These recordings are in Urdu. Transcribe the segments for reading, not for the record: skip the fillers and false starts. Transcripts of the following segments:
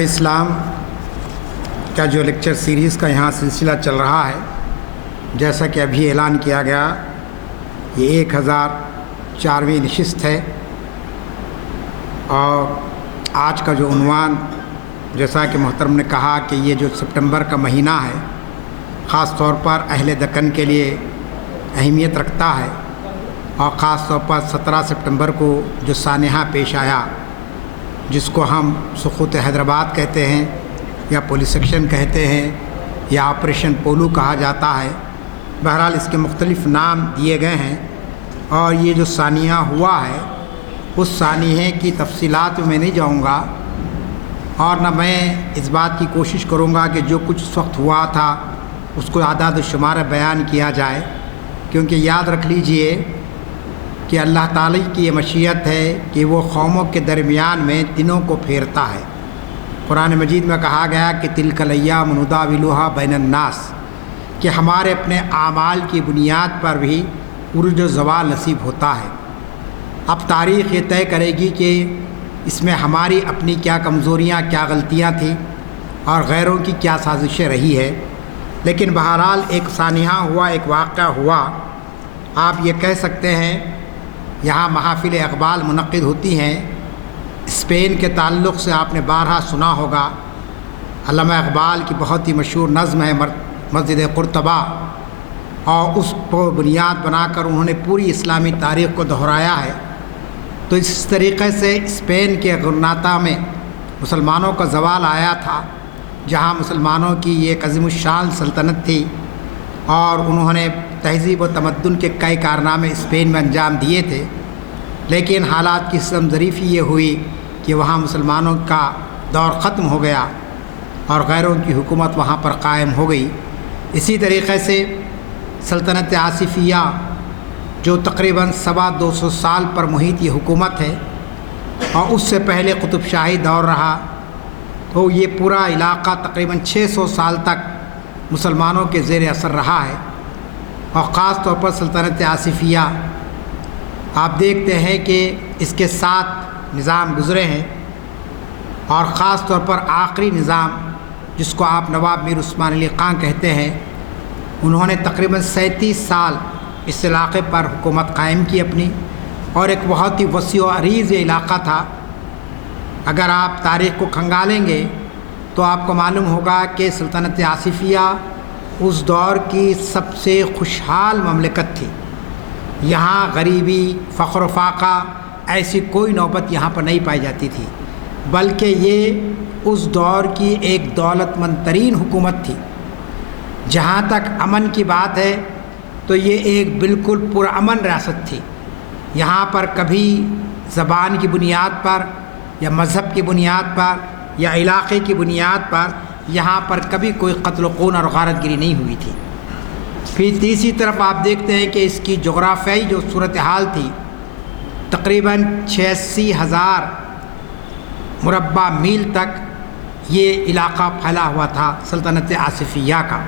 تاریخ اسلام کا جو لیکچر سیریز کا یہاں سلسلہ چل رہا ہے، جیسا کہ ابھی اعلان کیا گیا، یہ 1004ویں نشست ہے۔ اور آج کا جو عنوان، جیسا کہ محترم نے کہا کہ یہ جو سپٹمبر کا مہینہ ہے خاص طور پر اہل دکن کے لیے اہمیت رکھتا ہے، اور خاص طور پر 17 سپٹمبر کو جو سانحہ پیش آیا، جس کو ہم سقوط حیدرآباد کہتے ہیں یا پولیس ایکشن کہتے ہیں یا آپریشن پولو کہا جاتا ہے، بہرحال اس کے مختلف نام دیے گئے ہیں۔ اور یہ جو سانحہ ہوا ہے، اس سانحے کی تفصیلات میں نہیں جاؤں گا، اور نہ میں اس بات کی کوشش کروں گا کہ جو کچھ اس وقت ہوا تھا اس کو اعداد و شمار بیان کیا جائے، کیونکہ یاد رکھ لیجئے کہ اللہ تعالی کی یہ مشیت ہے کہ وہ قوموں کے درمیان میں دنوں کو پھیرتا ہے۔ قرآن مجید میں کہا گیا کہ تلک الایام نداولها بین الناس، کہ ہمارے اپنے اعمال کی بنیاد پر بھی عروج و زوال نصیب ہوتا ہے۔ اب تاریخ یہ طے کرے گی کہ اس میں ہماری اپنی کیا کمزوریاں، کیا غلطیاں تھیں، اور غیروں کی کیا سازشیں رہی ہے۔ لیکن بہرحال ایک سانحہ ہوا، ایک واقعہ ہوا۔ آپ یہ کہہ سکتے ہیں یہاں محافل اقبال منعقد ہوتی ہیں۔ اسپین کے تعلق سے آپ نے بارہا سنا ہوگا، علامہ اقبال کی بہت ہی مشہور نظم ہے مسجد قرطبہ، اور اس کو بنیاد بنا کر انہوں نے پوری اسلامی تاریخ کو دہرایا ہے۔ تو اس طریقے سے اسپین کے غرناطہ میں مسلمانوں کا زوال آیا تھا، جہاں مسلمانوں کی یہ ایک عظیم الشان سلطنت تھی، اور انہوں نے تہذیب و تمدن کے کئی کارنامے اسپین میں انجام دیے تھے۔ لیکن حالات کی ظریفی یہ ہوئی کہ وہاں مسلمانوں کا دور ختم ہو گیا اور غیروں کی حکومت وہاں پر قائم ہو گئی۔ اسی طریقے سے سلطنت آصفیہ، جو تقریباً 225 سال پر محیط یہ حکومت ہے، اور اس سے پہلے قطب شاہی دور رہا، تو یہ پورا علاقہ تقریباً 600 سال تک مسلمانوں کے زیر اثر رہا ہے۔ اور خاص طور پر سلطنت آصفیہ، آپ دیکھتے ہیں کہ اس کے 7 نظام گزرے ہیں، اور خاص طور پر آخری نظام جس کو آپ نواب میر عثمان علی خان کہتے ہیں، انہوں نے تقریباً 37 سال اس علاقے پر حکومت قائم کی اپنی، اور ایک بہت ہی وسیع و عریض یہ علاقہ تھا۔ اگر آپ تاریخ کو کھنگالیں گے تو آپ کو معلوم ہوگا کہ سلطنت آصفیہ اس دور کی سب سے خوشحال مملکت تھی۔ یہاں غریبی، فقر و فاقہ ایسی کوئی نوبت یہاں پر نہیں پائی جاتی تھی، بلکہ یہ اس دور کی ایک دولت مند ترین حکومت تھی۔ جہاں تک امن کی بات ہے تو یہ ایک بالکل پرامن ریاست تھی۔ یہاں پر کبھی زبان کی بنیاد پر یا مذہب کی بنیاد پر یا علاقے کی بنیاد پر یہاں پر کبھی کوئی قتل و خون اور غارت گری نہیں ہوئی تھی۔ پھر تیسری طرف آپ دیکھتے ہیں کہ اس کی جغرافیائی جو صورتحال تھی، تقریباً 86,000 مربع میل تک یہ علاقہ پھیلا ہوا تھا سلطنت آصفیہ کا۔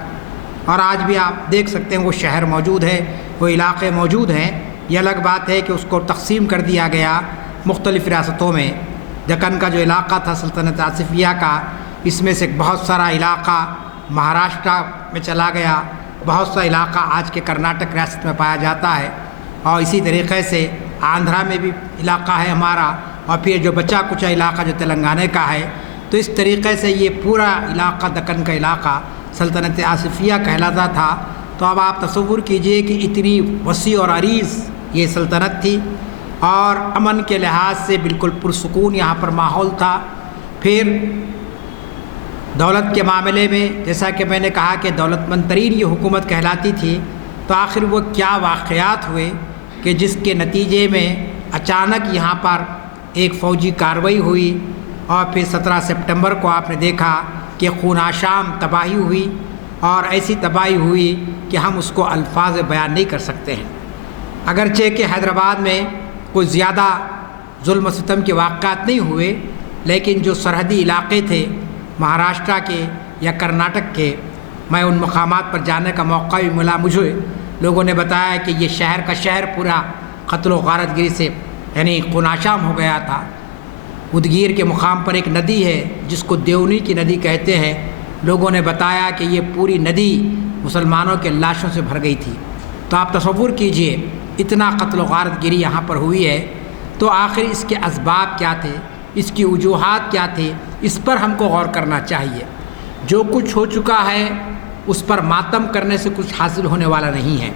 اور آج بھی آپ دیکھ سکتے ہیں وہ شہر موجود ہے، وہ علاقے موجود ہیں۔ یہ الگ بات ہے کہ اس کو تقسیم کر دیا گیا مختلف ریاستوں میں۔ دکن کا جو علاقہ تھا سلطنت آصفیہ کا، اس میں سے بہت سارا علاقہ مہاراشٹر میں چلا گیا، بہت سا علاقہ آج کے کرناٹک ریاست میں پایا جاتا ہے، اور اسی طریقے سے آندھرا میں بھی علاقہ ہے ہمارا، اور پھر جو بچا کچا علاقہ جو تلنگانہ کا ہے۔ تو اس طریقے سے یہ پورا علاقہ، دکن کا علاقہ سلطنت آصفیہ کہلاتا تھا۔ تو اب آپ تصور کیجئے کہ اتنی وسیع اور عریض یہ سلطنت تھی، اور امن کے لحاظ سے بالکل پرسکون یہاں پر ماحول تھا۔ پھر دولت کے معاملے میں، جیسا کہ میں نے کہا کہ دولت مند ترین یہ حکومت کہلاتی تھی، تو آخر وہ کیا واقعات ہوئے کہ جس کے نتیجے میں اچانک یہاں پر ایک فوجی کارروائی ہوئی، اور پھر 17 سپٹمبر کو آپ نے دیکھا کہ خون آشام تباہی ہوئی، اور ایسی تباہی ہوئی کہ ہم اس کو الفاظ بیان نہیں کر سکتے ہیں۔ اگرچہ کہ حیدرآباد میں کوئی زیادہ ظلم و ستم کے واقعات نہیں ہوئے، لیکن جو سرحدی علاقے تھے مہاراشٹر کے یا کرناٹک کے، میں ان مقامات پر جانے کا موقع بھی ملا۔ مجھے لوگوں نے بتایا کہ یہ شہر کا شہر پورا قتل و غارت گری سے یعنی خون آشام ہو گیا تھا۔ ادگیر کے مقام پر ایک ندی ہے جس کو دیونی کی ندی کہتے ہیں۔ لوگوں نے بتایا کہ یہ پوری ندی مسلمانوں کے لاشوں سے بھر گئی تھی۔ تو آپ تصور کیجئے اتنا قتل و غارت گری یہاں پر ہوئی ہے، تو آخر اس کے اسباب کیا تھے، اس کی وجوہات کیا تھے، اس پر ہم کو غور کرنا چاہیے۔ جو کچھ ہو چکا ہے اس پر ماتم کرنے سے کچھ حاصل ہونے والا نہیں ہے،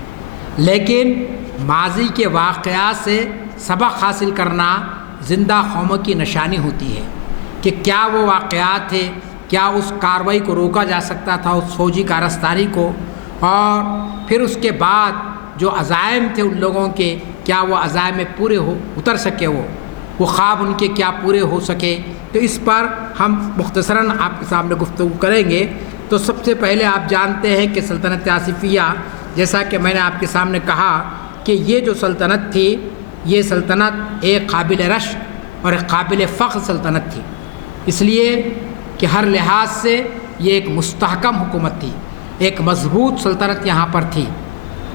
لیکن ماضی کے واقعات سے سبق حاصل کرنا زندہ قوموں کی نشانی ہوتی ہے کہ کیا وہ واقعات تھے، کیا اس کارروائی کو روکا جا سکتا تھا، اس فوجی کاررستانی کو، اور پھر اس کے بعد جو عزائم تھے ان لوگوں کے، کیا وہ عزائم میں پورے اتر سکے، وہ خواب ان کے کیا پورے ہو سکے۔ تو اس پر ہم مختصراً آپ کے سامنے گفتگو کریں گے۔ تو سب سے پہلے آپ جانتے ہیں کہ سلطنت آصفیہ، جیسا کہ میں نے آپ کے سامنے کہا کہ یہ جو سلطنت تھی، یہ سلطنت ایک قابل رشک اور ایک قابل فخر سلطنت تھی، اس لیے کہ ہر لحاظ سے یہ ایک مستحکم حکومت تھی، ایک مضبوط سلطنت یہاں پر تھی۔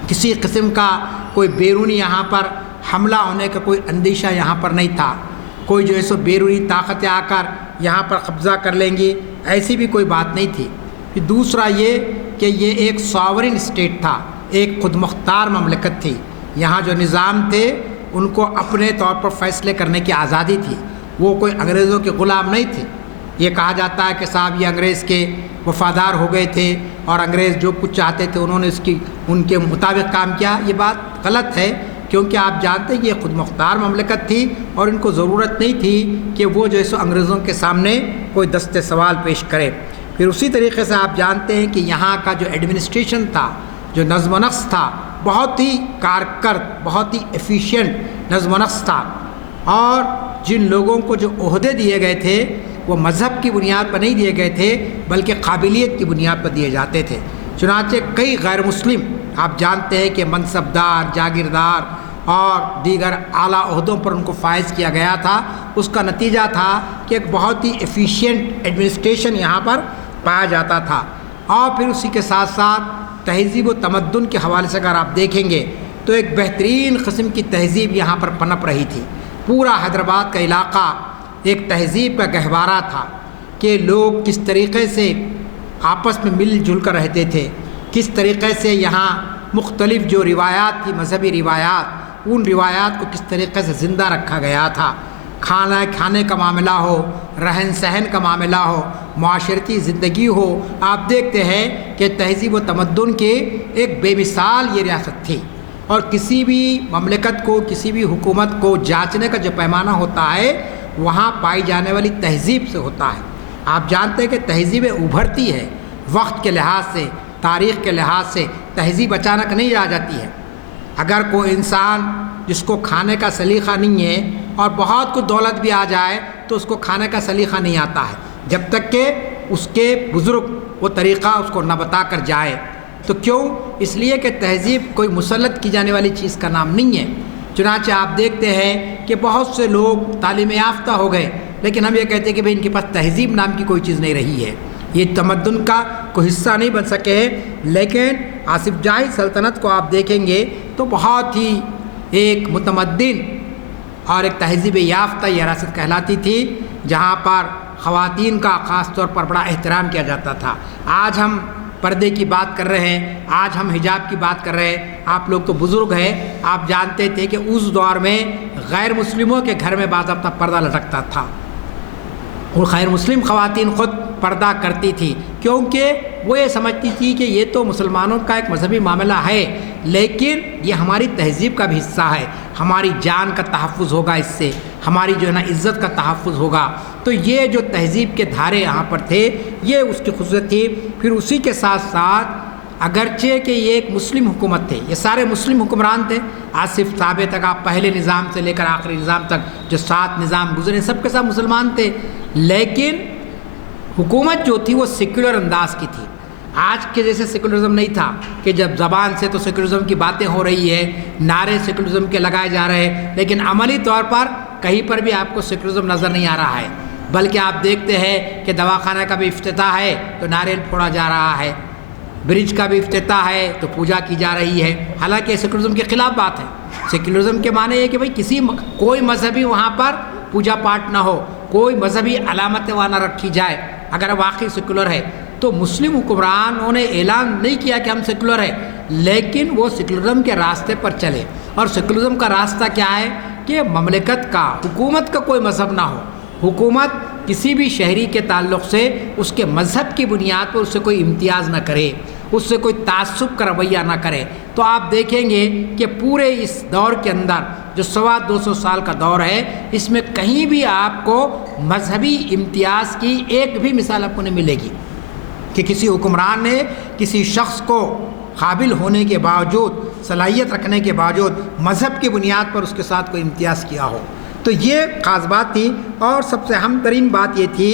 کسی قسم کا کوئی بیرونی یہاں پر حملہ ہونے کا کوئی اندیشہ یہاں پر نہیں تھا، کوئی جو ہے سو بیرونی طاقتیں آ کر یہاں پر قبضہ کر لیں گی، ایسی بھی کوئی بات نہیں تھی۔ پھر دوسرا یہ کہ یہ ایک ساورن اسٹیٹ تھا، ایک خود مختار مملکت تھی۔ یہاں جو نظام تھے ان کو اپنے طور پر فیصلے کرنے کی آزادی تھی، وہ کوئی انگریزوں کے غلام نہیں تھے۔ یہ کہا جاتا ہے کہ صاحب یہ انگریز کے وفادار ہو گئے تھے اور انگریز جو کچھ چاہتے تھے انہوں نے ان کے مطابق کام کیا، یہ بات غلط ہے، کیونکہ آپ جانتے ہیں یہ خود مختار مملکت تھی اور ان کو ضرورت نہیں تھی کہ وہ جو ہے سو انگریزوں کے سامنے کوئی دست سوال پیش کرے۔ پھر اسی طریقے سے آپ جانتے ہیں کہ یہاں کا جو ایڈمنسٹریشن تھا، جو نظم و نسق تھا، بہت ہی کارکرد، بہت ہی ایفیشینٹ نظم و نسق تھا، اور جن لوگوں کو جو عہدے دیے گئے تھے وہ مذہب کی بنیاد پر نہیں دیے گئے تھے بلکہ قابلیت کی بنیاد پر دیے جاتے تھے۔ چنانچہ کئی غیر مسلم آپ جانتے ہیں کہ منصبدار، جاگیردار اور دیگر اعلیٰ عہدوں پر ان کو فائز کیا گیا تھا۔ اس کا نتیجہ تھا کہ ایک بہت ہی ایفیشینٹ ایڈمنسٹریشن یہاں پر پایا جاتا تھا۔ اور پھر اسی کے ساتھ ساتھ تہذیب و تمدن کے حوالے سے اگر آپ دیکھیں گے تو ایک بہترین قسم کی تہذیب یہاں پر پنپ رہی تھی۔ پورا حیدرآباد کا علاقہ ایک تہذیب کا گہوارہ تھا کہ لوگ کس طریقے سے آپس میں مل جل کر رہتے تھے، کس طریقے سے یہاں مختلف جو روایات تھی، مذہبی روایات، ان روایات کو کس طریقے سے زندہ رکھا گیا تھا۔ کھانے کا معاملہ ہو، رہن سہن کا معاملہ ہو، معاشرتی زندگی ہو، آپ دیکھتے ہیں کہ تہذیب و تمدن کی ایک بے مثال یہ ریاست تھی۔ اور کسی بھی مملکت کو، کسی بھی حکومت کو جانچنے کا جو پیمانہ ہوتا ہے وہاں پائی جانے والی تہذیب سے ہوتا ہے۔ آپ جانتے ہیں کہ تہذیبیں ابھرتی ہے، وقت کے لحاظ سے، تاریخ کے لحاظ سے تہذیب اچانک نہیں آ جاتی ہے۔ اگر کوئی انسان جس کو کھانے کا سلیقہ نہیں ہے اور بہت کچھ دولت بھی آ جائے تو اس کو کھانے کا سلیقہ نہیں آتا ہے جب تک کہ اس کے بزرگ وہ طریقہ اس کو نہ بتا کر جائے۔ تو کیوں؟ اس لیے کہ تہذیب کوئی مسلط کی جانے والی چیز کا نام نہیں ہے۔ چنانچہ آپ دیکھتے ہیں کہ بہت سے لوگ تعلیم یافتہ ہو گئے، لیکن ہم یہ کہتے ہیں کہ بھئی ان کے پاس تہذیب نام کی کوئی چیز نہیں رہی ہے، یہ تمدن کا کوئی حصہ نہیں بن سکے ہیں۔ لیکن آصف جاہی سلطنت کو آپ دیکھیں گے تو بہت ہی ایک متمدن اور ایک تہذیب یافتہ یہ ریاست کہلاتی تھی، جہاں پر خواتین کا خاص طور پر بڑا احترام کیا جاتا تھا۔ آج ہم پردے کی بات کر رہے ہیں، آج ہم حجاب کی بات کر رہے ہیں، آپ لوگ تو بزرگ ہیں، آپ جانتے تھے کہ اس دور میں غیر مسلموں کے گھر میں باضابطہ پردہ لٹکتا تھا، اور غیر مسلم خواتین خود پردہ کرتی تھی، کیونکہ وہ یہ سمجھتی تھی کہ یہ تو مسلمانوں کا ایک مذہبی معاملہ ہے، لیکن یہ ہماری تہذیب کا بھی حصہ ہے، ہماری جان کا تحفظ ہوگا، اس سے ہماری جو ہے نا عزت کا تحفظ ہوگا۔ تو یہ جو تہذیب کے دھارے یہاں پر تھے یہ اس کی خصوصیت تھی۔ پھر اسی کے ساتھ ساتھ اگرچہ کہ یہ ایک مسلم حکومت تھے، یہ سارے مسلم حکمران تھے، آصف صابے تک آپ پہلے نظام سے لے کر آخری نظام تک جو 7 نظام گزرے سب کے سب مسلمان تھے، لیکن حکومت جو تھی وہ سیکولر انداز کی تھی۔ آج کے جیسے سیکولرزم نہیں تھا کہ جب زبان سے تو سیکولرزم کی باتیں ہو رہی ہے، نعرے سیکولرزم کے لگائے جا رہے ہیں، لیکن عملی طور پر کہیں پر بھی آپ کو سیکولرزم نظر نہیں آ رہا ہے، بلکہ آپ دیکھتے ہیں کہ دواخانہ کا بھی افتتاح ہے تو ناریل پھوڑا جا رہا ہے، برج کا بھی افتتاح ہے تو پوجا کی جا رہی ہے، حالانکہ سیکولرزم کے خلاف بات ہے۔ سیکولرزم کے معنی یہ کہ بھئی کوئی مذہبی وہاں پر پوجا پاٹ نہ ہو، کوئی مذہبی علامت وہاں نہ رکھی جائے اگر واقعی سیکولر ہے، تو مسلم حکمرانوں نے اعلان نہیں کیا کہ ہم سیکولر ہے، لیکن وہ سیکولرزم کے راستے پر چلے۔ اور سیکولرزم کا راستہ کیا ہے کہ مملکت کا، حکومت کا کوئی مذہب نہ ہو، حکومت کسی بھی شہری کے تعلق سے اس کے مذہب کی بنیاد پر اس سے کوئی امتیاز نہ کرے، اس سے کوئی تعصب کا رویہ نہ کرے۔ تو آپ دیکھیں گے کہ پورے اس دور کے اندر جو 250 سال کا دور ہے، اس میں کہیں بھی آپ کو مذہبی امتیاز کی ایک بھی مثال آپ کو نہیں ملے گی کہ کسی حکمران نے کسی شخص کو قابل ہونے کے باوجود، صلاحیت رکھنے کے باوجود مذہب کی بنیاد پر اس کے ساتھ کوئی امتیاز کیا ہو۔ تو یہ خاص بات تھی، اور سب سے اہم ترین بات یہ تھی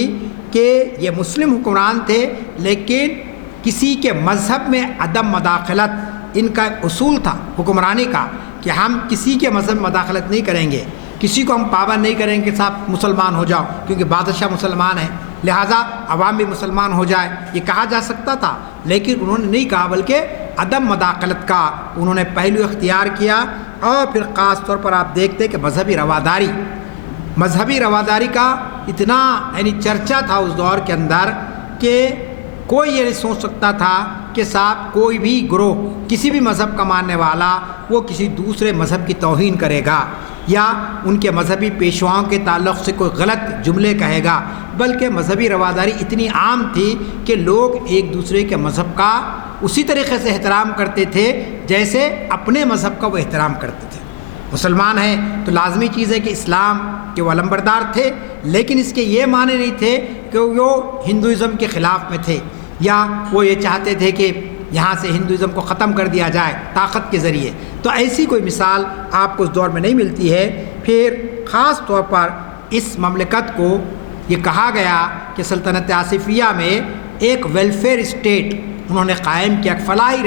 کہ یہ مسلم حکمران تھے، لیکن کسی کے مذہب میں عدم مداخلت ان کا ایک اصول تھا حکمرانی کا، کہ ہم کسی کے مذہب میں مداخلت نہیں کریں گے، کسی کو ہم پابند نہیں کریں گے کہ صاحب مسلمان ہو جاؤ کیونکہ بادشاہ مسلمان ہے لہٰذا عوام بھی مسلمان ہو جائے، یہ کہا جا سکتا تھا، لیکن انہوں نے نہیں کہا، بلکہ عدم مداخلت کا انہوں نے پہلو اختیار کیا۔ اور پھر خاص طور پر آپ دیکھتے کہ مذہبی رواداری کا اتنا یعنی چرچا تھا اس دور کے اندر کہ کوئی یہ نہیں سوچ سکتا تھا کہ صاحب کوئی بھی گروہ، کسی بھی مذہب کا ماننے والا، وہ کسی دوسرے مذہب کی توہین کرے گا یا ان کے مذہبی پیشواؤں کے تعلق سے کوئی غلط جملے کہے گا، بلکہ مذہبی رواداری اتنی عام تھی کہ لوگ ایک دوسرے کے مذہب کا اسی طریقے سے احترام کرتے تھے جیسے اپنے مذہب کا وہ احترام کرتے تھے۔ مسلمان ہیں تو لازمی چیز ہے کہ اسلام کے وہ علمبردار تھے، لیکن اس کے یہ معنی نہیں تھے کہ وہ ہندوازم کے خلاف میں تھے یا وہ یہ چاہتے تھے کہ یہاں سے ہندوازم کو ختم کر دیا جائے طاقت کے ذریعے۔ تو ایسی کوئی مثال آپ کو اس دور میں نہیں ملتی ہے۔ پھر خاص طور پر اس مملکت کو یہ کہا گیا کہ سلطنت آصفیہ میں ایک ویلفیئر اسٹیٹ انہوں نے قائم کیا، فلاحی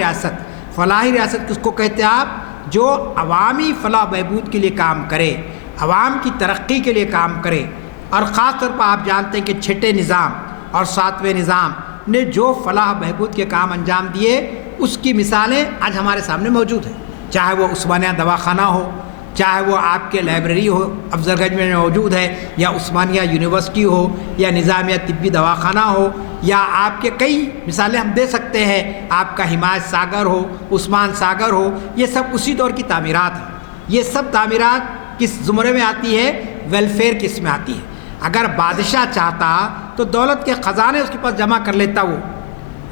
ریاست کس کو کہتے ہیں آپ؟ جو عوامی فلاح بہبود کے لیے کام کرے، عوام کی ترقی کے لیے کام کرے۔ اور خاص طور پر آپ جانتے ہیں کہ چھٹے نظام اور ساتویں نظام نے جو فلاح بہبود کے کام انجام دیے، اس کی مثالیں آج ہمارے سامنے موجود ہیں، چاہے وہ عثمانیہ دواخانہ ہو، چاہے وہ آپ کے لائبریری ہو افضل گنج میں موجود ہے، یا عثمانیہ یونیورسٹی ہو، یا نظامیہ طبی دواخانہ ہو، یا آپ کے کئی مثالیں ہم دے سکتے ہیں، آپ کا حمایت ساگر ہو، عثمان ساگر ہو، یہ سب اسی دور کی تعمیرات ہیں۔ یہ سب تعمیرات کس زمرے میں آتی ہے؟ ویلفیئر کی اس میں آتی ہے۔ اگر بادشاہ چاہتا تو دولت کے خزانے اس کے پاس جمع کر لیتا وہ،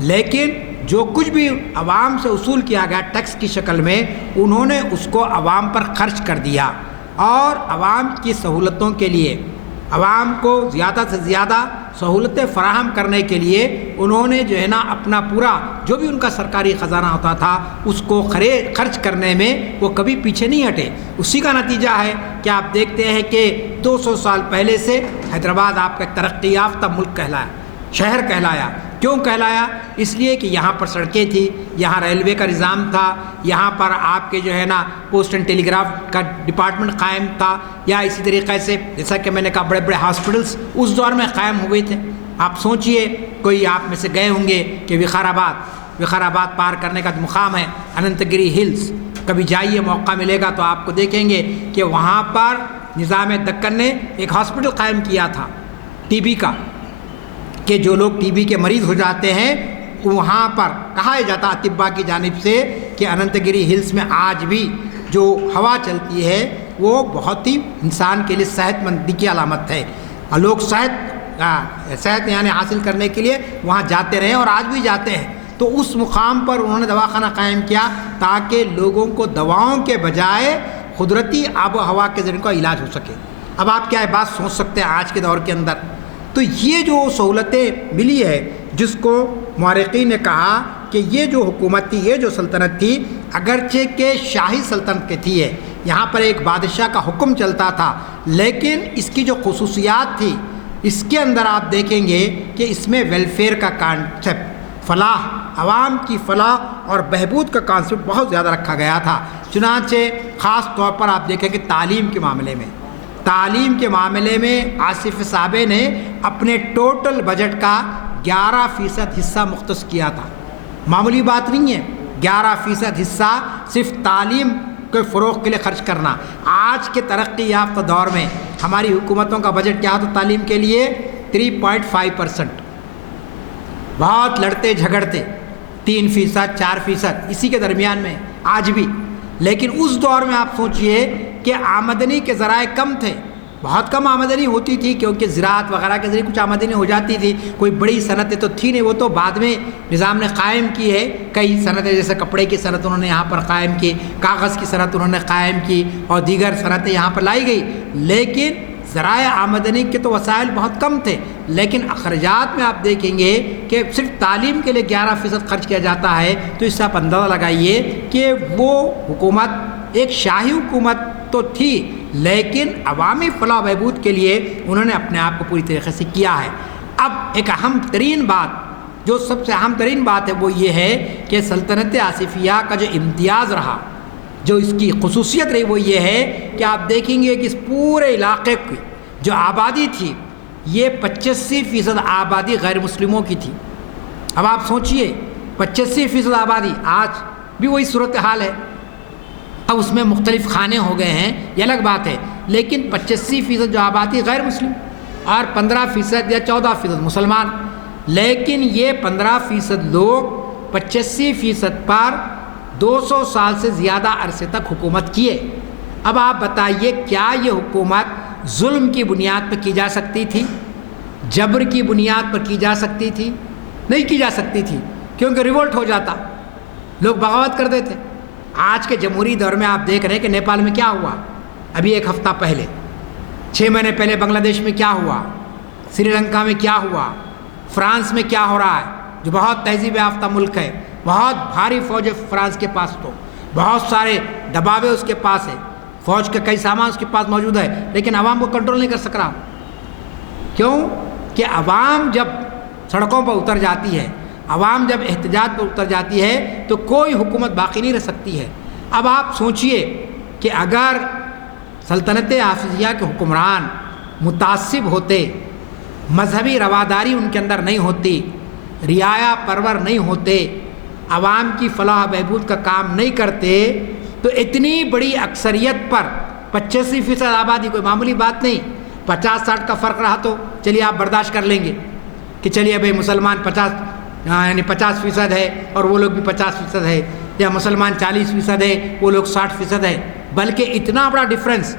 لیکن جو کچھ بھی عوام سے اصول کیا گیا ٹیکس کی شکل میں، انہوں نے اس کو عوام پر خرچ کر دیا، اور عوام کی سہولتوں کے لیے، عوام کو زیادہ سے زیادہ سہولتیں فراہم کرنے کے لیے انہوں نے جو ہے نا اپنا پورا جو بھی ان کا سرکاری خزانہ ہوتا تھا اس کو خرچ کرنے میں وہ کبھی پیچھے نہیں ہٹے۔ اسی کا نتیجہ ہے کہ آپ دیکھتے ہیں کہ 200 سال پہلے سے حیدرآباد آپ کا ترقی یافتہ ملک کہلایا، شہر کہلایا۔ کیوں کہلایا؟ اس لیے کہ یہاں پر سڑکیں تھیں، یہاں ریلوے کا نظام تھا، یہاں پر آپ کے جو ہے نا پوسٹ اینڈ ٹیلی گراف کا ڈپارٹمنٹ قائم تھا، یا اسی طریقے سے جیسا کہ میں نے کہا بڑے بڑے ہاسپٹلس اس دور میں قائم ہوئے تھے۔ آپ سوچئے، کوئی آپ میں سے گئے ہوں گے کہ وقار آباد پار کرنے کا مقام ہے اننت گری ہلز، کبھی جائیے موقع ملے گا تو آپ کو دیکھیں گے کہ وہاں پر نظام دکن نے ایک ہاسپٹل قائم کیا تھا ٹی بی کا، کہ جو لوگ ٹی بی کے مریض ہو جاتے ہیں وہاں پر کہا جاتا اطباء کی جانب سے کہ اننت گری ہلز میں آج بھی جو ہوا چلتی ہے وہ بہت ہی انسان کے لیے صحت مندی کی علامت ہے، اور لوگ صحت یعنی حاصل کرنے کے لیے وہاں جاتے رہے اور آج بھی جاتے ہیں۔ تو اس مقام پر انہوں نے دواخانہ قائم کیا تاکہ لوگوں کو دواؤں کے بجائے قدرتی آب و ہوا کے ذریعے کا علاج ہو سکے۔ اب آپ کیا بات سوچ سکتے ہیں آج کے دور کے اندر؟ تو یہ جو سہولتیں ملی ہے، جس کو مورخین نے کہا کہ یہ جو حکومت تھی، یہ جو سلطنت تھی، اگرچہ کہ شاہی سلطنت کی تھی، یہاں پر ایک بادشاہ کا حکم چلتا تھا، لیکن اس کی جو خصوصیات تھی اس کے اندر آپ دیکھیں گے کہ اس میں ویلفیئر کا کانسیپٹ، فلاح، عوام کی فلاح اور بہبود کا کانسیپٹ بہت زیادہ رکھا گیا تھا۔ چنانچہ خاص طور پر آپ دیکھیں کہ تعلیم کے معاملے میں آصف صاحب نے اپنے ٹوٹل بجٹ کا 11% حصہ مختص کیا تھا۔ معمولی بات نہیں ہے، 11% حصہ صرف تعلیم کے فروغ کے لیے خرچ کرنا۔ آج کے ترقی یافتہ دور میں ہماری حکومتوں کا بجٹ کیا ہوتا تعلیم کے لیے؟ 3.5%. بہت لڑتے جھگڑتے 3%, 4% اسی کے درمیان میں آج بھی. لیکن اس دور میں آپ سوچئے کہ آمدنی کے ذرائع کم تھے، بہت کم آمدنی ہوتی تھی، کیونکہ زراعت وغیرہ کے ذریعے کچھ آمدنی ہو جاتی تھی. کوئی بڑی صنعتیں تو تھی نہیں، وہ تو بعد میں نظام نے قائم کی ہے. کئی صنعتیں جیسے کپڑے کی صنعت انہوں نے یہاں پر قائم کی، کاغذ کی صنعت انہوں نے قائم کی، اور دیگر صنعتیں یہاں پر لائی گئی. لیکن ذرائع آمدنی کے تو وسائل بہت کم تھے. لیکن اخراجات میں آپ دیکھیں گے کہ صرف تعلیم کے لیے 11% خرچ کیا جاتا ہے. تو اس سے آپ اندازہ لگائیے کہ وہ حکومت ایک شاہی حکومت تو تھی، لیکن عوامی فلاح و بہبود کے لیے انہوں نے اپنے آپ کو پوری طریقے سے کیا ہے. اب ایک اہم ترین بات، جو سب سے اہم ترین بات ہے، وہ یہ ہے کہ سلطنت آصفیہ کا جو امتیاز رہا، جو اس کی خصوصیت رہی، وہ یہ ہے کہ آپ دیکھیں گے کہ اس پورے علاقے کی جو آبادی تھی، یہ 85% آبادی غیر مسلموں کی تھی. اب آپ سوچئے 85% آبادی، آج بھی وہی صورتحال ہے. اب اس میں مختلف خانے ہو گئے ہیں، یہ الگ بات ہے، لیکن 85% جو آبادی غیر مسلم اور 15% یا 14% مسلمان. لیکن یہ 15% لوگ 85% پر 200 سال سے زیادہ عرصے تک حکومت کیے. اب آپ بتائیے، کیا یہ حکومت ظلم کی بنیاد پر کی جا سکتی تھی؟ جبر کی بنیاد پر کی جا سکتی تھی؟ نہیں کی جا سکتی تھی، کیونکہ ریولٹ ہو جاتا، لوگ بغاوت کر دیتے. آج کے جمہوری دور میں آپ دیکھ رہے ہیں کہ نیپال میں کیا ہوا، ابھی ایک ہفتہ پہلے، 6 مہینے پہلے بنگلہ دیش میں کیا ہوا، سری لنکا میں کیا ہوا، فرانس میں کیا ہو رہا ہے، جو بہت تہذیب یافتہ ملک ہے. بہت بھاری فوج ہے فرانس کے پاس، تو بہت سارے دباوے اس کے پاس ہے، فوج کا کئی سامان اس کے پاس موجود ہے، لیکن عوام کو کنٹرول نہیں کر سک رہا. کیوں کہ عوام جب سڑکوں پر اتر جاتی ہے، عوام جب احتجاج پر اتر جاتی ہے، تو کوئی حکومت باقی نہیں رہ سکتی ہے. اب آپ سوچئے کہ اگر سلطنت آصفیہ کے حکمران متعصب ہوتے، مذہبی رواداری ان کے اندر نہیں ہوتی، رعایا پرور نہیں ہوتے، عوام کی فلاح و بہبود کا کام نہیں کرتے، تو اتنی بڑی اکثریت پر 85% آبادی کوئی معمولی بات نہیں. 50-60 کا فرق رہا تو چلیے آپ برداشت کر لیں گے کہ چلیے بھائی مسلمان 50% ہے اور وہ لوگ بھی 50% ہے، یا مسلمان 40% ہے وہ لوگ 60% ہے. بلکہ اتنا بڑا ڈفرنس،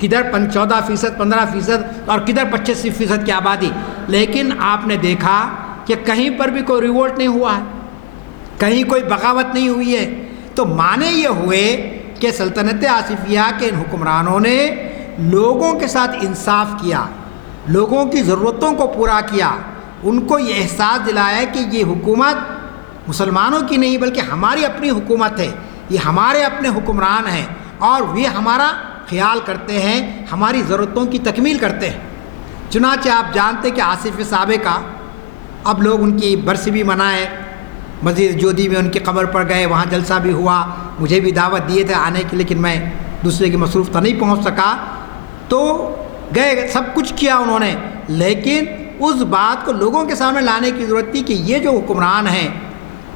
کدھر 14%، 15% اور کدھر 85% کی آبادی. لیکن آپ نے دیکھا کہ کہیں پر بھی کوئی ریوولٹ نہیں ہوا ہے، کہیں کوئی بغاوت نہیں ہوئی ہے. تو معنی یہ ہوئے کہ سلطنت آصفیہ کے ان حکمرانوں نے لوگوں کے ساتھ انصاف کیا، لوگوں کی ضرورتوں کو پورا کیا، ان کو یہ احساس دلایا کہ یہ حکومت مسلمانوں کی نہیں بلکہ ہماری اپنی حکومت ہے، یہ ہمارے اپنے حکمران ہیں اور یہ ہمارا خیال کرتے ہیں، ہماری ضرورتوں کی تکمیل کرتے ہیں. چنانچہ آپ جانتے کہ آصف سابق، اب لوگ ان کی برسی بھی منائے، مسجد جودی میں ان کی قبر پر گئے، وہاں جلسہ بھی ہوا، مجھے بھی دعوت دیے تھے آنے کی، لیکن میں دوسرے کی مصروف تھا نہیں پہنچ سکا. تو گئے، سب کچھ کیا انہوں نے، لیکن اس بات کو لوگوں کے سامنے لانے کی ضرورت تھی کہ یہ جو حکمران ہیں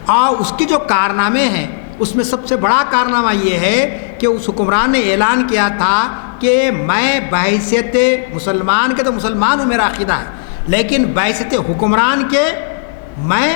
اور اس کے جو کارنامے ہیں، اس میں سب سے بڑا کارنامہ یہ ہے کہ اس حکمران نے اعلان کیا تھا کہ میں بحیثیت مسلمان کے، تو مسلمان ہوں میرا عقیدہ ہے، لیکن بحیثیت حکمران کے میں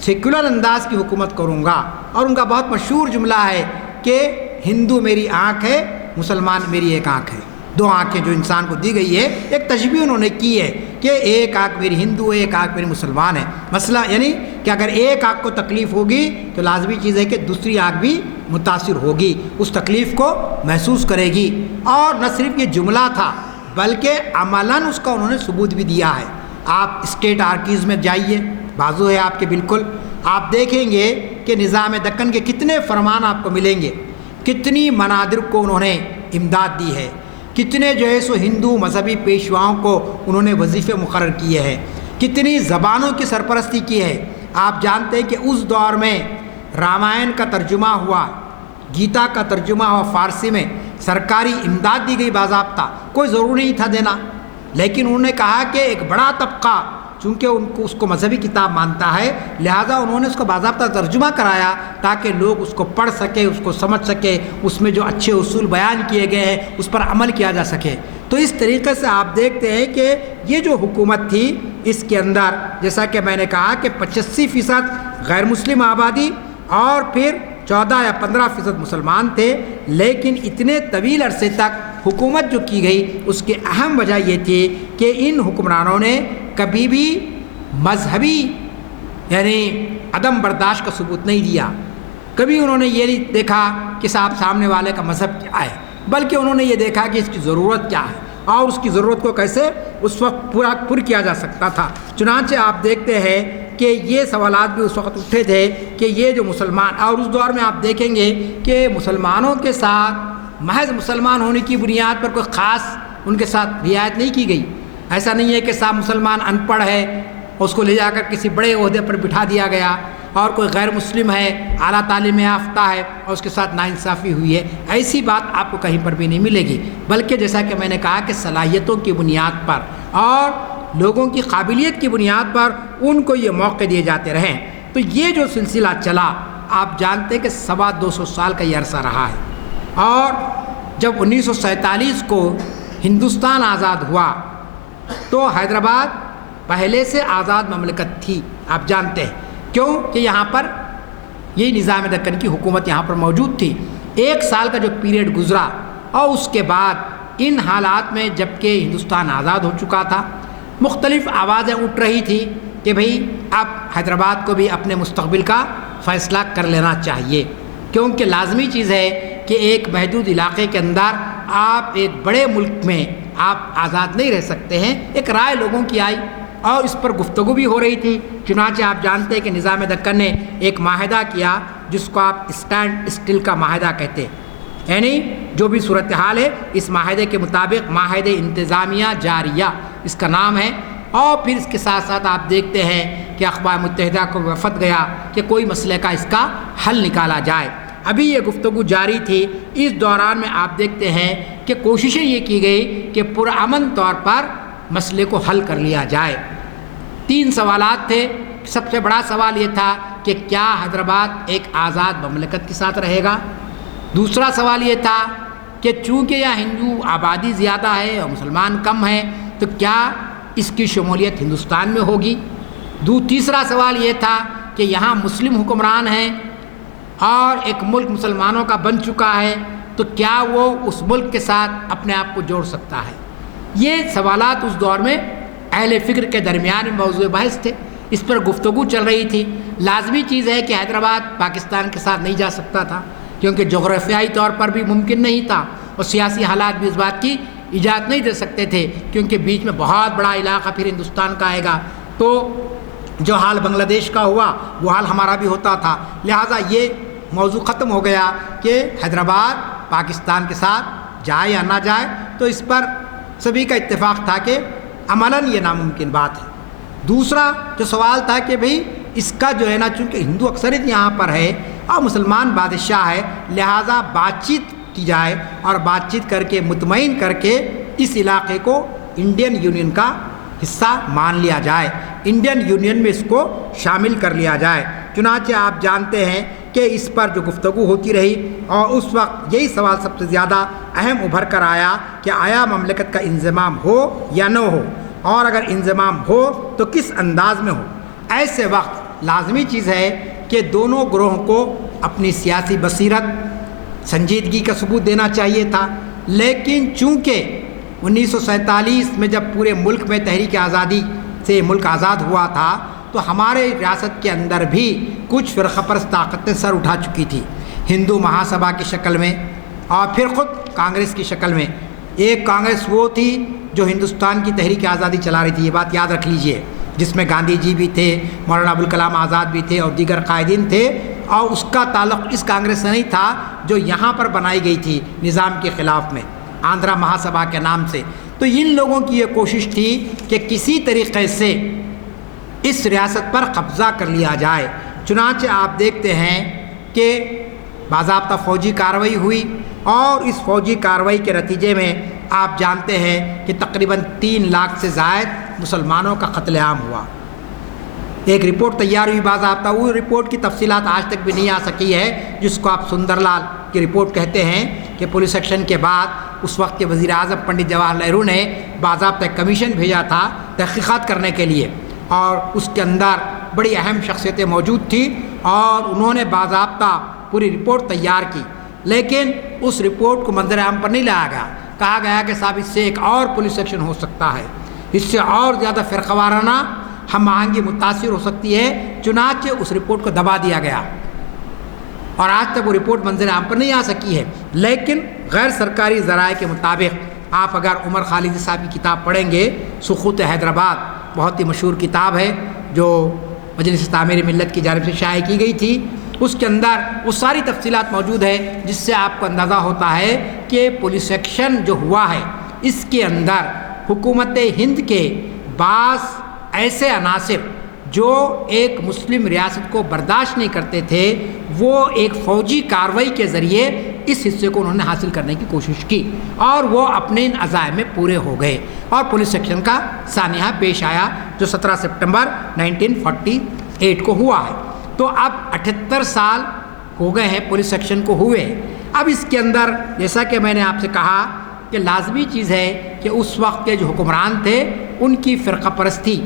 سیکولر انداز کی حکومت کروں گا. اور ان کا بہت مشہور جملہ ہے کہ ہندو میری آنکھ ہے، مسلمان میری ایک آنکھ ہے. 2 آنکھیں جو انسان کو دی گئی ہے، ایک تشبیہ انہوں نے کی ہے کہ ایک آنکھ میری ہندو ہے، ایک آنکھ میری مسلمان ہے. مسئلہ یعنی کہ اگر ایک آنکھ کو تکلیف ہوگی تو لازمی چیز ہے کہ دوسری آنکھ بھی متاثر ہوگی، اس تکلیف کو محسوس کرے گی. اور نہ صرف یہ جملہ تھا بلکہ عملاً اس کا انہوں نے ثبوت بھی دیا ہے. آپ اسٹیٹ آرکیوز میں جائیے، بازو ہے آپ کے بالکل، آپ دیکھیں گے کہ نظام دکن کے کتنے فرمان آپ کو ملیں گے، کتنی منادر کو انہوں نے امداد دی ہے، کتنے جو ہے سو ہندو مذہبی پیشواؤں کو انہوں نے وظیفے مقرر کیے ہیں، کتنی زبانوں کی سرپرستی کی ہے. آپ جانتے ہیں کہ اس دور میں رامائن کا ترجمہ ہوا، گیتا کا ترجمہ ہوا فارسی میں، سرکاری امداد دی گئی باضابطہ، کوئی ضروری نہیں تھا دینا، لیکن انہوں نے کہا کہ ایک بڑا طبقہ چونکہ اس کو مذہبی کتاب مانتا ہے، لہٰذا انہوں نے اس کو باضابطہ ترجمہ کرایا تاکہ لوگ اس کو پڑھ سکے، اس کو سمجھ سکے، اس میں جو اچھے اصول بیان کیے گئے ہیں اس پر عمل کیا جا سکے۔ تو اس طریقے سے آپ دیکھتے ہیں کہ یہ جو حکومت تھی اس کے اندر جیسا کہ میں نے کہا کہ 85% غیر مسلم آبادی اور پھر 14 یا 15% مسلمان تھے، لیکن اتنے طویل عرصے تک حکومت جو کی گئی اس کی اہم وجہ یہ تھی کہ ان حکمرانوں نے کبھی بھی مذہبی یعنی عدم برداشت کا ثبوت نہیں دیا۔ کبھی انہوں نے یہ نہیں دیکھا کہ صاحب سامنے والے کا مذہب کیا ہے، بلکہ انہوں نے یہ دیکھا کہ اس کی ضرورت کیا ہے اور اس کی ضرورت کو کیسے اس وقت پر کیا جا سکتا تھا۔ چنانچہ آپ دیکھتے ہیں کہ یہ سوالات بھی اس وقت اٹھے تھے کہ یہ جو مسلمان، اور اس دور میں آپ دیکھیں گے کہ مسلمانوں کے ساتھ محض مسلمان ہونے کی بنیاد پر کوئی خاص ان کے ساتھ رعایت نہیں کی گئی۔ ایسا نہیں ہے کہ صاحب مسلمان ان پڑھ ہے اس کو لے جا کر کسی بڑے عہدے پر بٹھا دیا گیا، اور کوئی غیر مسلم ہے اعلیٰ تعلیم یافتہ ہے اور اس کے ساتھ ناانصافی ہوئی ہے، ایسی بات آپ کو کہیں پر بھی نہیں ملے گی۔ بلکہ جیسا کہ میں نے کہا کہ صلاحیتوں کی بنیاد پر اور لوگوں کی قابلیت کی بنیاد پر ان کو یہ موقع دیے جاتے رہیں۔ تو یہ جو سلسلہ چلا، آپ جانتے کہ 225 سال کا یہ عرصہ رہا ہے، اور جب 1947 کو ہندوستان آزاد ہوا تو حیدرآباد پہلے سے آزاد مملکت تھی، آپ جانتے ہیں کیوں کہ یہاں پر یہ نظام دکن کی حکومت یہاں پر موجود تھی۔ 1 سال کا جو پیریڈ گزرا اور اس کے بعد ان حالات میں جب کہ ہندوستان آزاد ہو چکا تھا، مختلف آوازیں اٹھ رہی تھی کہ بھئی اب حیدرآباد کو بھی اپنے مستقبل کا فیصلہ کر لینا چاہیے، کیونکہ لازمی چیز ہے کہ ایک محدود علاقے کے اندر آپ ایک بڑے ملک میں آپ آزاد نہیں رہ سکتے ہیں۔ ایک رائے لوگوں کی آئی اور اس پر گفتگو بھی ہو رہی تھی۔ چنانچہ آپ جانتے ہیں کہ نظام دکن نے ایک معاہدہ کیا جس کو آپ اسٹینڈ اسٹل کا معاہدہ کہتے ہیں، یعنی جو بھی صورتحال ہے اس معاہدے کے مطابق معاہدہ انتظامیہ جاریہ اس کا نام ہے۔ اور پھر اس کے ساتھ ساتھ آپ دیکھتے ہیں کہ اقوام متحدہ کو وفد گیا کہ کوئی مسئلے کا اس کا حل نکالا جائے۔ ابھی یہ گفتگو جاری تھی، اس دوران میں آپ دیکھتے ہیں کہ کوششیں یہ کی گئی کہ پرامن طور پر مسئلے کو حل کر لیا جائے۔ 3 سوالات تھے۔ سب سے بڑا سوال یہ تھا کہ کیا حیدرآباد ایک آزاد مملکت کے ساتھ رہے گا؟ دوسرا سوال یہ تھا کہ چونکہ یہاں ہندو آبادی زیادہ ہے اور مسلمان کم ہیں تو کیا اس کی شمولیت ہندوستان میں ہوگی؟ تیسرا سوال یہ تھا کہ یہاں مسلم حکمران ہیں اور ایک ملک مسلمانوں کا بن چکا ہے تو کیا وہ اس ملک کے ساتھ اپنے آپ کو جوڑ سکتا ہے؟ یہ سوالات اس دور میں اہل فکر کے درمیان موضوع بحث تھے، اس پر گفتگو چل رہی تھی۔ لازمی چیز ہے کہ حیدرآباد پاکستان کے ساتھ نہیں جا سکتا تھا کیونکہ جغرافیائی طور پر بھی ممکن نہیں تھا، اور سیاسی حالات بھی اس بات کی اجازت نہیں دے سکتے تھے کیونکہ بیچ میں بہت بڑا علاقہ پھر ہندوستان کا آئے گا، تو جو حال بنگلہ دیش کا ہوا وہ حال ہمارا بھی ہوتا تھا۔ لہٰذا یہ موضوع ختم ہو گیا کہ حیدرآباد پاکستان کے ساتھ جائے یا نہ جائے، تو اس پر سبھی کا اتفاق تھا کہ عملاً یہ ناممکن بات ہے۔ دوسرا جو سوال تھا کہ بھئی اس کا جو ہے نا، چونکہ ہندو اکثریت یہاں پر ہے اور مسلمان بادشاہ ہے، لہٰذا بات چیت کی جائے اور بات چیت کر کے مطمئن کر کے اس علاقے کو انڈین یونین کا حصہ مان لیا جائے، انڈین یونین میں اس کو شامل کر لیا جائے۔ چنانچہ آپ جانتے ہیں کہ اس پر جو گفتگو ہوتی رہی اور اس وقت یہی سوال سب سے زیادہ اہم ابھر کر آیا کہ آیا مملکت کا انضمام ہو یا نہ ہو، اور اگر انضمام ہو تو کس انداز میں ہو۔ ایسے وقت لازمی چیز ہے کہ دونوں گروہوں کو اپنی سیاسی بصیرت، سنجیدگی کا ثبوت دینا چاہیے تھا، لیکن چونکہ 1947 میں جب پورے ملک میں تحریک آزادی سے ملک آزاد ہوا تھا تو ہمارے ریاست کے اندر بھی کچھ فرقہ پرست طاقتیں سر اٹھا چکی تھی، ہندو مہاسبھا کی شکل میں اور پھر خود کانگریس کی شکل میں۔ ایک کانگریس وہ تھی جو ہندوستان کی تحریک آزادی چلا رہی تھی، یہ بات یاد رکھ لیجئے، جس میں گاندھی جی بھی تھے، مولانا ابوالکلام آزاد بھی تھے اور دیگر قائدین تھے، اور اس کا تعلق اس کانگریس سے نہیں تھا جو یہاں پر بنائی گئی تھی نظام کے خلاف میں، آندھرا مہاسبھا کے نام سے۔ تو ان لوگوں کی یہ کوشش تھی کہ کسی طریقے سے اس ریاست پر قبضہ کر لیا جائے۔ چنانچہ آپ دیکھتے ہیں کہ باضابطہ فوجی کارروائی ہوئی، اور اس فوجی کارروائی کے نتیجے میں آپ جانتے ہیں کہ تقریباً 3 لاکھ سے زائد مسلمانوں کا قتل عام ہوا۔ ایک رپورٹ تیار ہوئی باضابطہ، وہ رپورٹ کی تفصیلات آج تک بھی نہیں آ سکی ہے، جس کو آپ سندر لال کی رپورٹ کہتے ہیں، کہ پولیس ایکشن کے بعد اس وقت کے وزیر اعظم پنڈت جواہر لال نہرو نے باضابطہ کمیشن بھیجا تھا تحقیقات کرنے کے لیے، اور اس کے اندر بڑی اہم شخصیتیں موجود تھیں اور انہوں نے باضابطہ پوری رپورٹ تیار کی، لیکن اس رپورٹ کو منظر عام پر نہیں لایا گیا۔ کہا گیا کہ صاحب اس سے ایک اور پولیس ایکشن ہو سکتا ہے، اس سے اور زیادہ فرقہ وارانہ ہم آہنگی متاثر ہو سکتی ہے، چنانچہ اس رپورٹ کو دبا دیا گیا اور آج تک وہ رپورٹ منظر عام پر نہیں آ سکی ہے۔ لیکن غیر سرکاری ذرائع کے مطابق آپ اگر عمر خالدی صاحب کی کتاب پڑھیں گے، سقوط حیدرآباد، بہت ہی مشہور کتاب ہے جو مجلس تعمیر ملت کی جانب سے شائع کی گئی تھی، اس کے اندر وہ ساری تفصیلات موجود ہے، جس سے آپ کو اندازہ ہوتا ہے کہ پولیس ایکشن جو ہوا ہے اس کے اندر حکومت ہند کے بعض ایسے عناصر جو ایک مسلم ریاست کو برداشت نہیں کرتے تھے، وہ ایک فوجی کارروائی کے ذریعے اس حصے کو انہوں نے حاصل کرنے کی کوشش کی اور وہ اپنے ان عزائم میں پورے ہو گئے، اور پولیس ایکشن کا سانحہ پیش آیا جو 17 سپٹمبر 1948 کو ہوا ہے۔ تو اب 78 سال ہو گئے ہیں پولیس ایکشن کو ہوئے۔ اب اس کے اندر جیسا کہ میں نے آپ سے کہا کہ لازمی چیز ہے کہ اس وقت کے جو حکمران تھے ان کی فرقہ پرستی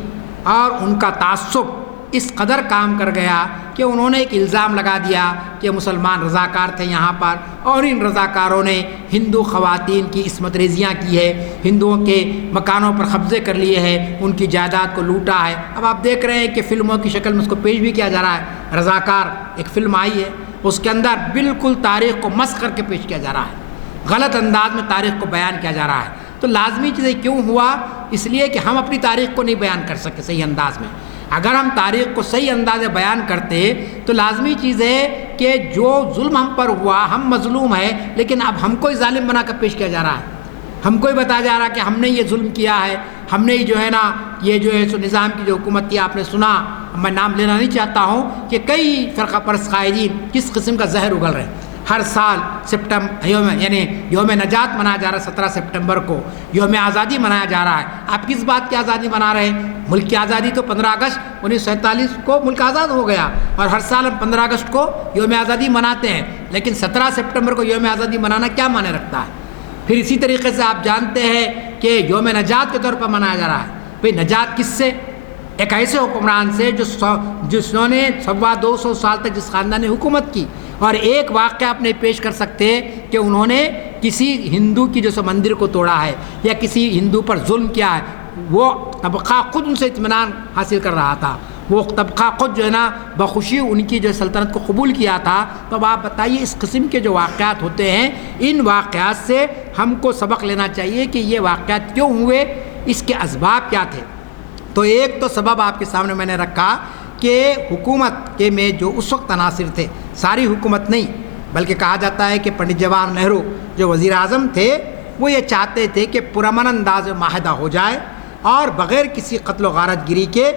اور ان کا تعصب اس قدر کام کر گیا کہ انہوں نے ایک الزام لگا دیا کہ مسلمان رضاکار تھے یہاں پر، اور ان رضاکاروں نے ہندو خواتین کی عصمت ریزیاں کی ہے، ہندوؤں کے مکانوں پر قبضے کر لیے ہیں، ان کی جائیداد کو لوٹا ہے۔ اب آپ دیکھ رہے ہیں کہ فلموں کی شکل میں اس کو پیش بھی کیا جا رہا ہے، رضاکار ایک فلم آئی ہے، اس کے اندر بالکل تاریخ کو مسخ کر کے پیش کیا جا رہا ہے، غلط انداز میں تاریخ کو بیان کیا جا رہا ہے۔ تو لازمی چیزیں کیوں ہوا؟ اس لیے کہ ہم اپنی تاریخ کو نہیں بیان کر سکے صحیح انداز میں۔ اگر ہم تاریخ کو صحیح انداز میں بیان کرتے تو لازمی چیز ہے کہ جو ظلم ہم پر ہوا، ہم مظلوم ہیں، لیکن اب ہم کو ظالم بنا کر پیش کیا جا رہا ہے، ہم کو ہی بتایا جا رہا ہے کہ ہم نے یہ ظلم کیا ہے، ہم نے جو ہے نا یہ جو ہے سو نظام کی جو حکومت تھی، آپ نے سنا، میں نام لینا نہیں چاہتا ہوں، کہ کئی فرقہ پرست قائدین کس قسم کا زہر اگل رہے ہیں۔ ہر سال یوم نجات منایا جا رہا ہے، 17 سپٹمبر کو یوم آزادی منایا جا رہا ہے۔ آپ کس بات کی آزادی منا رہے ہیں؟ ملک کی آزادی تو 15 اگست 1947 کو ملک آزاد ہو گیا، اور ہر سال ہم 15 اگست کو یوم آزادی مناتے ہیں، لیکن 17 سپٹمبر کو یوم آزادی منانا کیا معنی رکھتا ہے؟ پھر اسی طریقے سے آپ جانتے ہیں کہ یوم نجات کے طور پر منایا جا رہا ہے۔ بھئی نجات کس سے؟ ایک ایسے حکمران سے جس نے 250 سال تک جس خاندان نے حکومت کی، اور ایک واقعہ آپ نہیں پیش کر سکتے کہ انہوں نے کسی ہندو کی جو سو مندر کو توڑا ہے یا کسی ہندو پر ظلم کیا ہے۔ وہ طبقہ خود ان سے اطمینان حاصل کر رہا تھا، وہ طبقہ خود جو ہے نا بخوشی ان کی جو سلطنت کو قبول کیا تھا۔ تو اب آپ بتائیے اس قسم کے جو واقعات ہوتے ہیں، ان واقعات سے ہم کو سبق لینا چاہیے کہ یہ واقعات کیوں ہوئے، اس کے اسباب کیا تھے۔ تو ایک تو سبب آپ کے سامنے میں نے رکھا کہ حکومت کے میں جو اس وقت عناصر تھے، ساری حکومت نہیں، بلکہ کہا جاتا ہے کہ پنڈت جواہر نہرو جو وزیر اعظم تھے، وہ یہ چاہتے تھے کہ پرامن انداز میں معاہدہ ہو جائے اور بغیر کسی قتل و غارت گری کے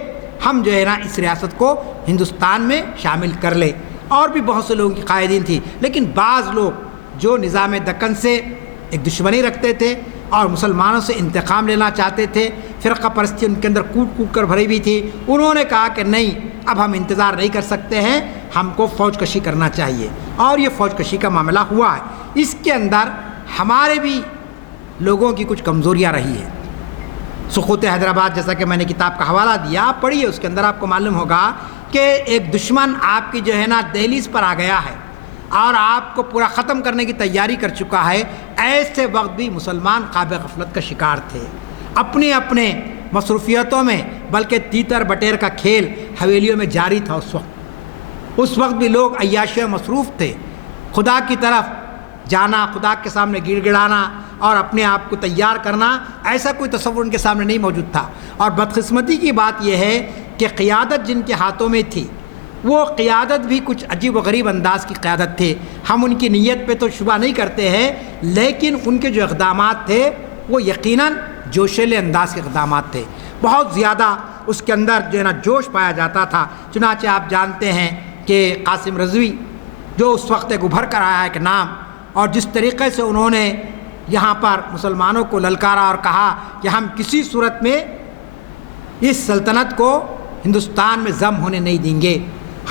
ہم جو ہے نا اس ریاست کو ہندوستان میں شامل کر لیں۔ اور بھی بہت سے لوگوں کی قائدین تھی، لیکن بعض لوگ جو نظام دکن سے ایک دشمنی رکھتے تھے اور مسلمانوں سے انتقام لینا چاہتے تھے، فرقہ پرستی ان کے اندر کوٹ کوٹ کر بھری ہوئی تھی، انہوں نے کہا کہ نہیں، اب ہم انتظار نہیں کر سکتے ہیں، ہم کو فوج کشی کرنا چاہیے، اور یہ فوج کشی کا معاملہ ہوا ہے۔ اس کے اندر ہمارے بھی لوگوں کی کچھ کمزوریاں رہی ہیں۔ سقوط حیدرآباد جیسا کہ میں نے کتاب کا حوالہ دیا، آپ پڑھیے، اس کے اندر آپ کو معلوم ہوگا کہ ایک دشمن آپ کی جو ہے نا دہلیز پر آ گیا ہے اور آپ کو پورا ختم کرنے کی تیاری کر چکا ہے۔ ایسے وقت بھی مسلمان قابل غفلت کا شکار تھے، اپنے اپنے مصروفیتوں میں، بلکہ تیتر بٹیر کا کھیل حویلیوں میں جاری تھا۔ اس وقت بھی لوگ عیاشی میں مصروف تھے، خدا کی طرف جانا، خدا کے سامنے گڑ گڑانا اور اپنے آپ کو تیار کرنا، ایسا کوئی تصور ان کے سامنے نہیں موجود تھا۔ اور بدقسمتی کی بات یہ ہے کہ قیادت جن کے ہاتھوں میں تھی، وہ قیادت بھی کچھ عجیب و غریب انداز کی قیادت تھی۔ ہم ان کی نیت پہ تو شبہ نہیں کرتے ہیں، لیکن ان کے جو اقدامات تھے وہ یقیناً جوشیلے انداز کے اقدامات تھے، بہت زیادہ اس کے اندر جو ہے نا جوش پایا جاتا تھا۔ چنانچہ آپ جانتے ہیں کہ قاسم رضوی جو اس وقت ایک ابھر کر آیا ایک نام، اور جس طریقے سے انہوں نے یہاں پر مسلمانوں کو للکارا اور کہا کہ ہم کسی صورت میں اس سلطنت کو ہندوستان میں ضم ہونے نہیں دیں گے،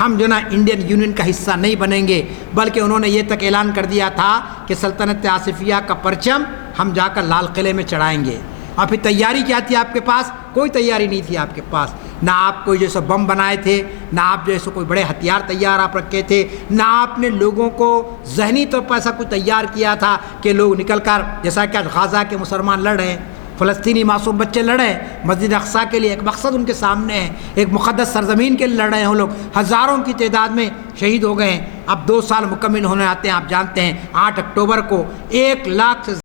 ہم جو نا انڈین یونین کا حصہ نہیں بنیں گے، بلکہ انہوں نے یہ تک اعلان کر دیا تھا کہ سلطنت آصفیہ کا پرچم ہم جا کر لال قلعے میں چڑھائیں گے۔ اور پھر تیاری کیا تھی آپ کے پاس؟ کوئی تیاری نہیں تھی آپ کے پاس، نہ آپ کوئی جیسے بم بنائے تھے، نہ آپ جیسے کوئی بڑے ہتھیار تیار آپ رکھے تھے، نہ آپ نے لوگوں کو ذہنی طور پر ایسا کوئی تیار کیا تھا کہ لوگ نکل کر، جیسا کہ آج غزہ کے مسلمان لڑ رہے ہیں، فلسطینی معصوم بچے لڑ رہے ہیں مسجد اقصیٰ کے لیے، ایک مقصد ان کے سامنے ہے، ایک مقدس سرزمین کے لیے لڑ رہے ہیں وہ لوگ، ہزاروں کی تعداد میں شہید ہو گئے ہیں۔ اب 2 سال مکمل ہونے آتے ہیں، آپ جانتے ہیں 8 اکتوبر کو 1 لاکھ سے